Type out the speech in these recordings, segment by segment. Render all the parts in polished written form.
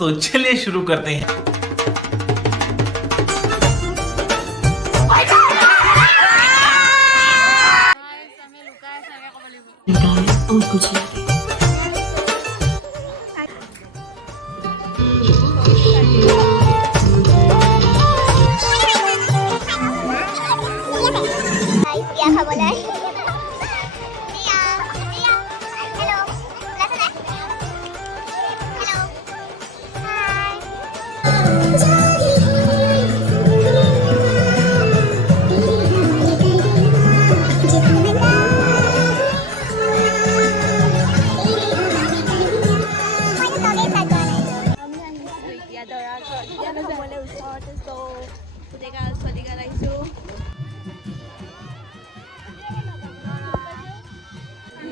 तो चलिए शुरू करते हैं। और कुछ क्या खबर है?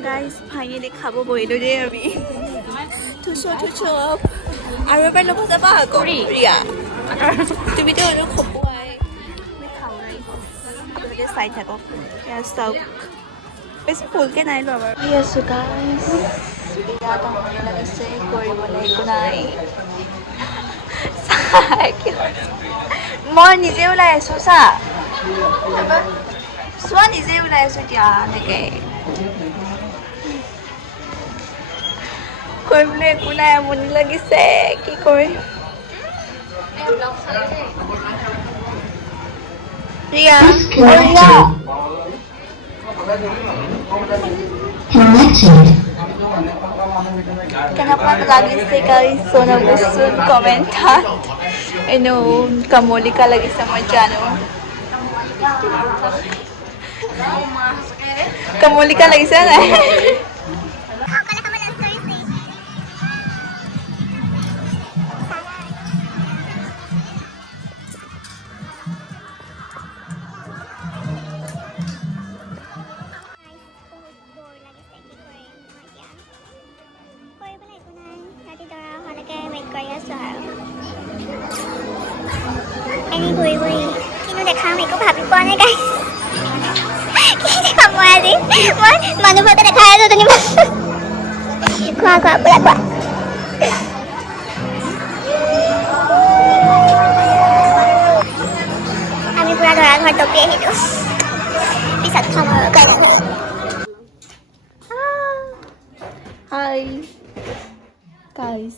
Guys, finally খাব বহিলো দেই আমি থুচো আৰু এবাৰ ল'ব যাবা আকৌ প্ৰিয়া তুমিতো আৰু খপুৱাই আমি খাওঁ নাই আপোনালোকে চাই থাকক এয়া চাওক বেছি ফুলকৈ নাই লোৱা বাৰু দি আছোঁ গাইজ বিৰাট আমনি লাগিছে কৰিবলৈ একো নাই মই নিজে ওলাই আছোঁ চোৱা নিজে ওলাই আছোঁ এতিয়া এনেকৈ কৰিবলৈ একো নাই আমনি লাগিছে কি কৰিম ৰিয়া কেনেকুৱা লাগিছে গাইজ জনাবচোন কমেণ্টত এনেও কমলিকা লাগিছে মই জানো কমলিকা লাগিছে নাই কিন্তু দেখা একো ভাবি পোৱা নাই গাইজ কি দেখাম মই আজি মই মানুহবোৰকে দেখাই আছো তুমি খোৱা পুৰা খোৱা আমি পুৰা ধৰা ঘৰ টপি আহিলো পিছত খাম আৰু হাই গাইজ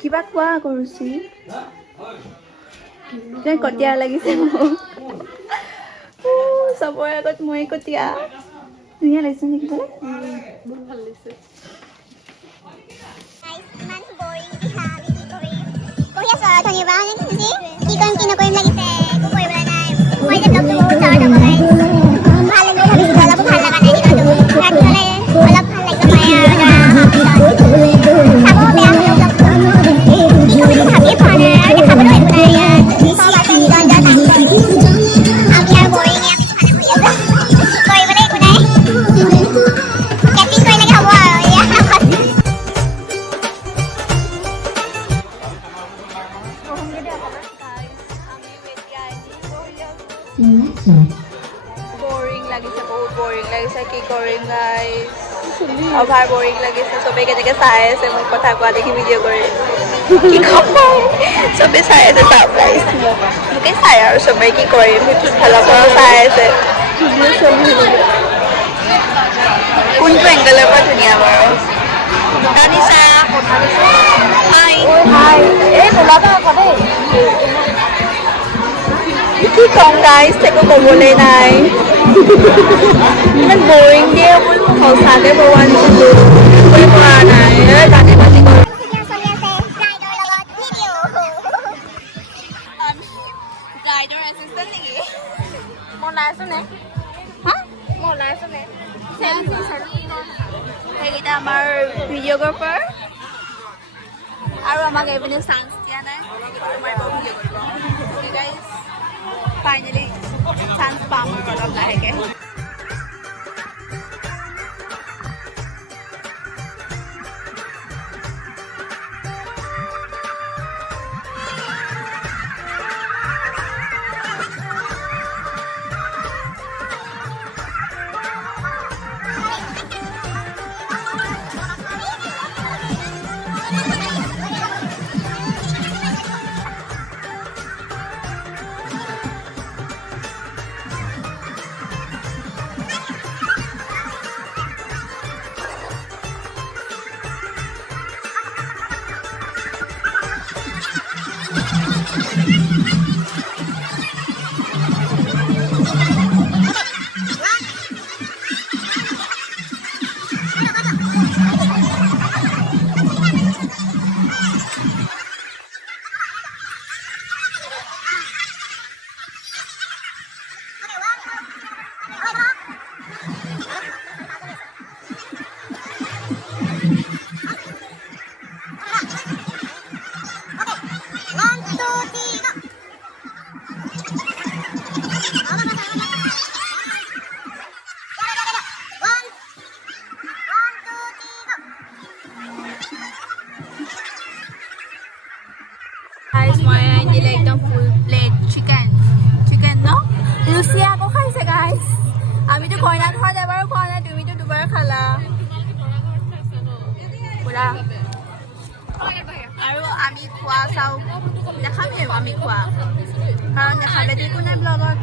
কিবা কোৱা কৰোছি কটীয়া লাগিছে মোক চবৰে আগত মই কটীয়া ধুনীয়া লাগিছে নেকি বোলে বহুত ভাল লাগিছে ইমান বৰিং দিহা আমি কি কৰিম পঢ়ি আছো আৰু ধন্যবাদ কি কৰিম কি নকৰিম লাগিছে একো কৰিবলৈ নাই মই যে ব্লগটো বহুত চাৰ্ট হ'ব গাইজ ভাল লাগিব ভাবিছিলোঁ অলপো ভাল লগা নাই দিনতো ৰাতি হ'লে অলপ ভাল লাগিব পাৰে আৰু ধৰা চাব বেয়া হ'লেও ব্লগটো কি কৰিম ভাবিয়ে পোৱা নাই আৰু দেখাবলৈ একো নাই ইয়াত চব আছে নিজৰ নিজৰ টাইম আমি আৰু বৰিঙে আমি চালে বহি আছো কৰিবলৈ একো নাই কেম্পিং কৰিলেগে হ'ব আৰু এয়া বৰিং লাগিছে বহুত বৰিং লাগিছে কি কৰিম গাইজ অভাৰ বৰিং লাগিছে চবেই কেনেকৈ চাই আছে মোক কথা কোৱা দেখি ভিডিঅ' কৰি কি ক'ম চবেই চাই আছে চাওক গাইজ মোকে চাই আৰু চবেই কি কৰিম ফালৰ পৰাও চাই আছে কোনটো এংগলৰ পৰা ধুনীয়া বাৰু নিচা কি ক'ম গাইজ একো ক'বলৈ নাই ইমান বৰিং দিয়ে বোলো সঁচাকৈ ভগৱান ক'বলৈ পৰা নাই গানে বাজি কৰি গাইডৰ এচিষ্টেণ্ট নেকি মই ওলাইছোঁ নে মই ওলাইছোঁ নে সেইকেইটা আমাৰ ভিডিঅ'গ্ৰাফাৰ আৰু আমাক এইপিনে চান্স দিয়া নাই ভিডিঅ' কৰিব গাইজ ফাইনেলি চান্স পাম আৰু অলপ লাহেকৈ Guys, মই দিলে একদম ফুল প্লেট চিকেন ন লুচিয়া আকৌ খাইছে গাইজ আমিতো কইনা ঘৰত এবাৰো খোৱা নাই তুমিতো দুবাৰ খালা পুৰা আৰু আমি খোৱা চাওঁ দেখামেই আমি খোৱা কাৰণ দেখালে একো নাই ব্লগত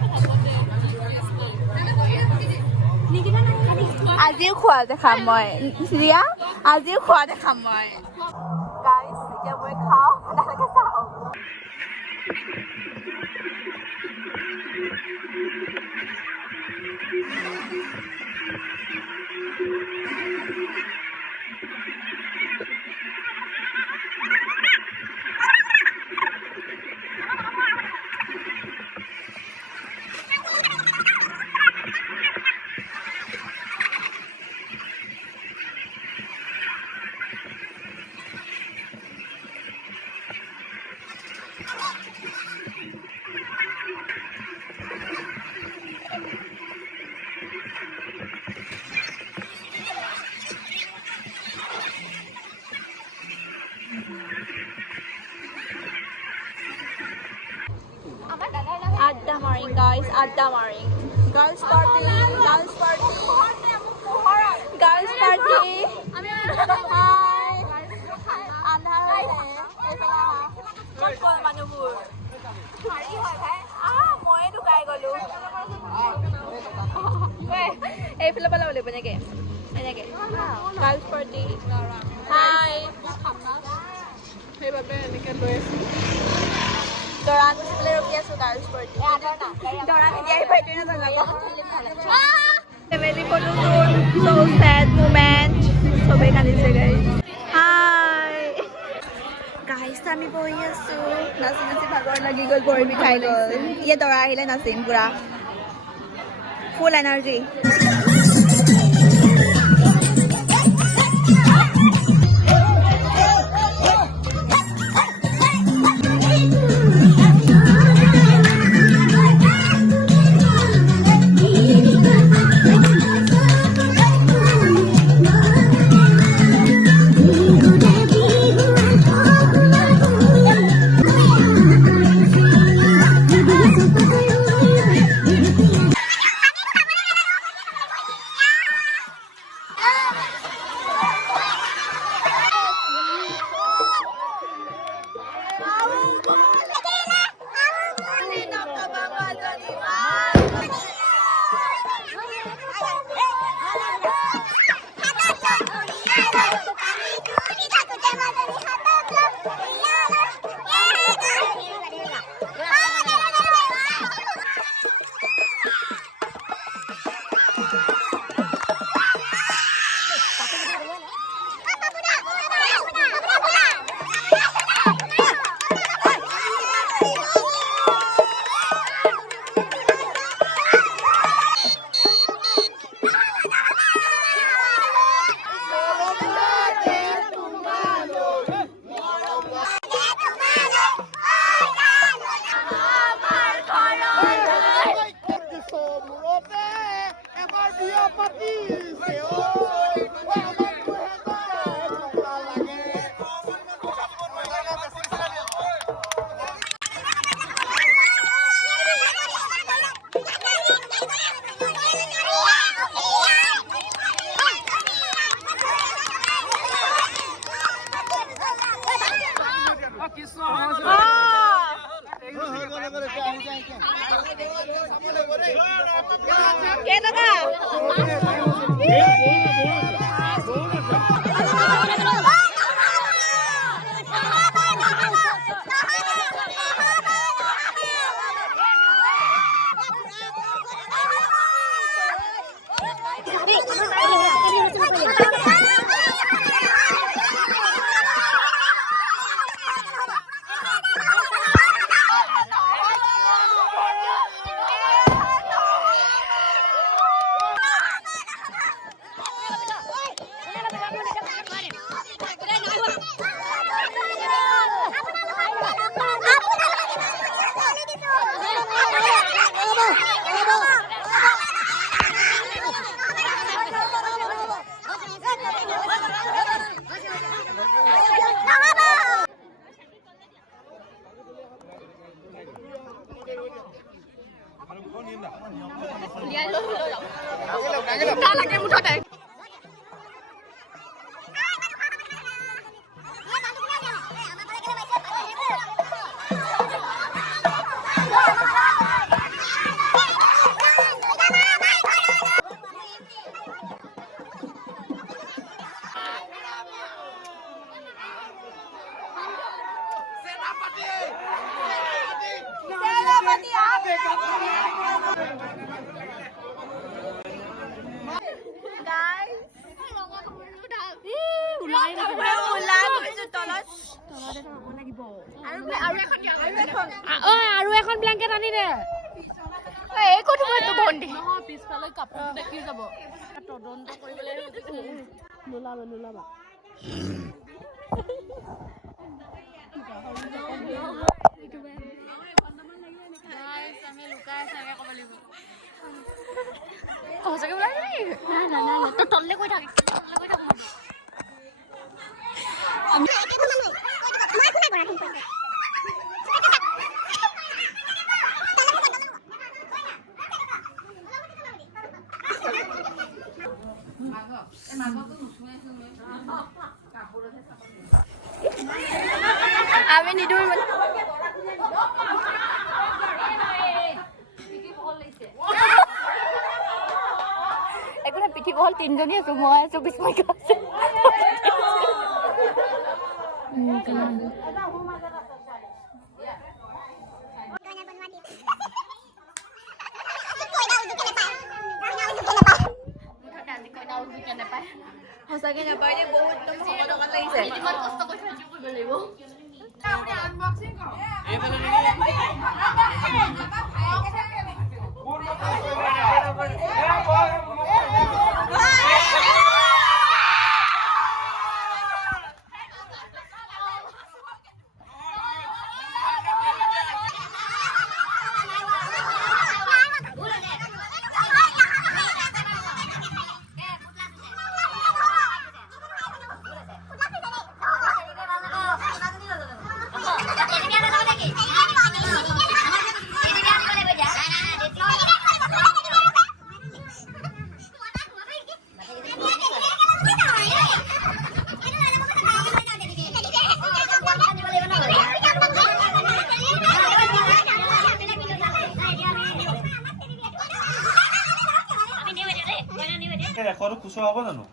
আজিও খোৱা দেখাম মই ৰিয়া আজিও খোৱা দেখাম মই গাইজ এতিয়া মই খাওঁ আপোনালোকে চাওঁ Adda Maring guys, Adda Maring. Girls party. Hi. Andhar Kol manubur. Moi dukai golu. Ei pila pala bole banyak enake. Girls party. Hi. Hey babe enake loi Doran ko sila rupiah so girls party. Doran hindi ay pwede na talaga. Family photo shoot. So sad moment. So beka nila guys. Hi. Guys, kami po yaso. Nasin si Bhagwan lagi gol boy bikhai gol. Ye Dora ahila nasin pura. Full energy. আৰু এখন blanket আনি দে একো তোমাৰতো ভণ্টি নহয় পিছফালে কাপোৰটো দেখি যাব তদন্ত কৰিবলৈ নোলাবা আমি লুকাই চাগে ক'ব লাগিব সঁচাকে ওলাইছে নেকি তই তললে কৈ থাক আমি নিদো একো নাই পিঠি বহল তিনিজনী আছো মই আছো বিস্ময় আছে সঁচাকে নাপায় দেই বহুত টকা লাগিছে ইমান কষ্ট কৰি কৰিব লাগিব এখনো খুচুৰা হ'ব জানো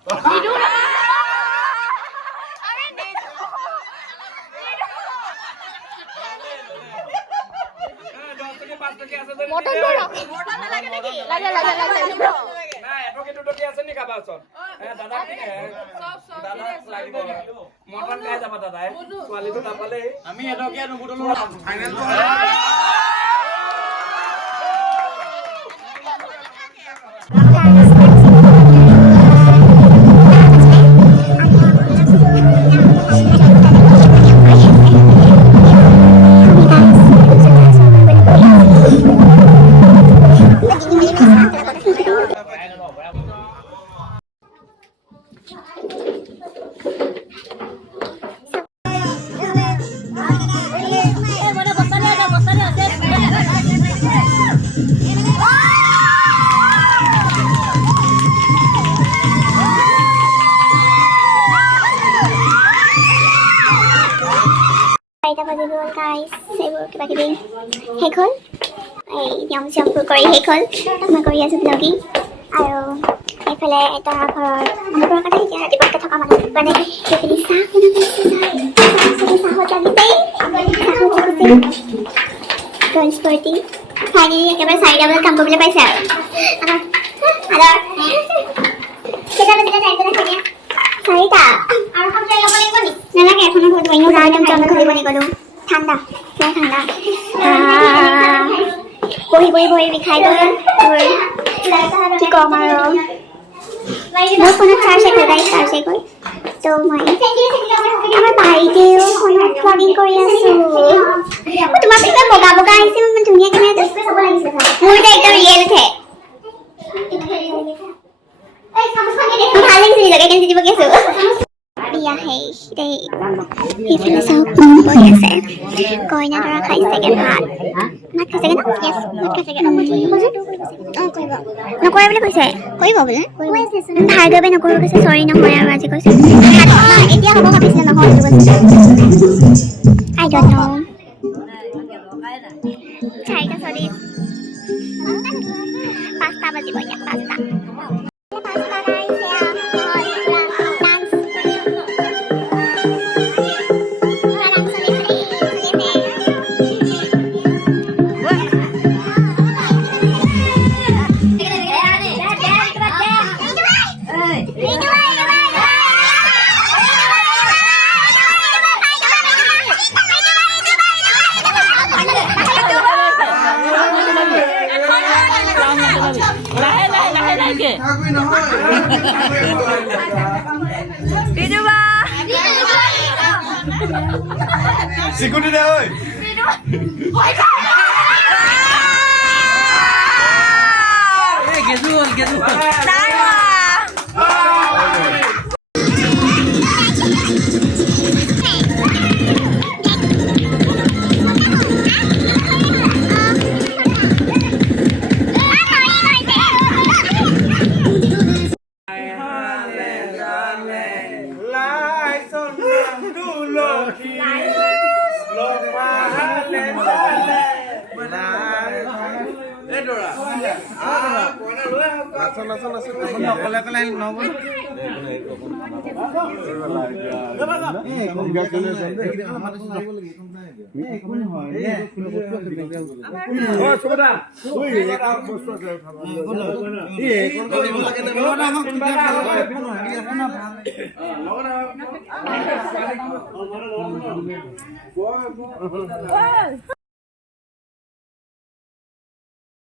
আমি এটকীয়া নুবুটলো ফাইনেল guys, সেইবোৰ কিবা কিবি শেষ হ'ল এই নিয়ম চিয়মবোৰ কৰি শেষ হ'ল মই কৰি আছোঁ ব্লগিং আৰু এইফালে তৰা ঘৰৰ মানুহবোৰৰ কাৰণে এতিয়া ৰাতিপুৱাতে থকা মানুহ মানে সেইখিনি চাহ চাহত লাগিছেই গঞ্জ পৰ্টি ফাইনেলি একেবাৰে 4টা বজাত কাম কৰিবলৈ পাইছে আৰু কেইটা বাজিলে টাইমটো থাকে 4টা আৰু কাম চাই ল'ব লাগিব নি নালাগে এখনো বহুত বহি যাওঁ একদম জন্ম খুলিব নি গ'লো ঠাণ্ডা ঠাণ্ডা বহি বিষাই গ'ল কি ক'ম আৰু মোৰ ফোনত চাৰ্জ শেষ হ'ল গাড়ী চাৰ্জ শেষ হ'ল তো মই আমাৰ বাৰীতেও ফোনত প্লাগিং কৰি আছোঁ তোমাৰ কিবা বগা বগা আহিছে মই ধুনীয়াকৈ মোৰ এতিয়া একদম ৰিয়েল উঠে ভাল লাগিছে নিজকে কেঞ্চি দিব গৈছোঁ বিয়া শেষ দেই সেইফালে চব বহি আছে কইনা দৰা খাইছেগে ভাত খাইছেগে ন য়েছ ভাত খাইছেগে কৰিব নকৰে বুলি কৈছে কৰিব বোলে ভাৰ্গৱে নকৰো কৈছে চৰি নহয় আৰু আজি কৈছে এতিয়া হ'ব ভাবিছিলে নহয় আই ডণ্ট ন 4টা 40 5টা বাজিব এতিয়া 5টা বিজুবা চিকুটি দে ঐ নাই হোৱা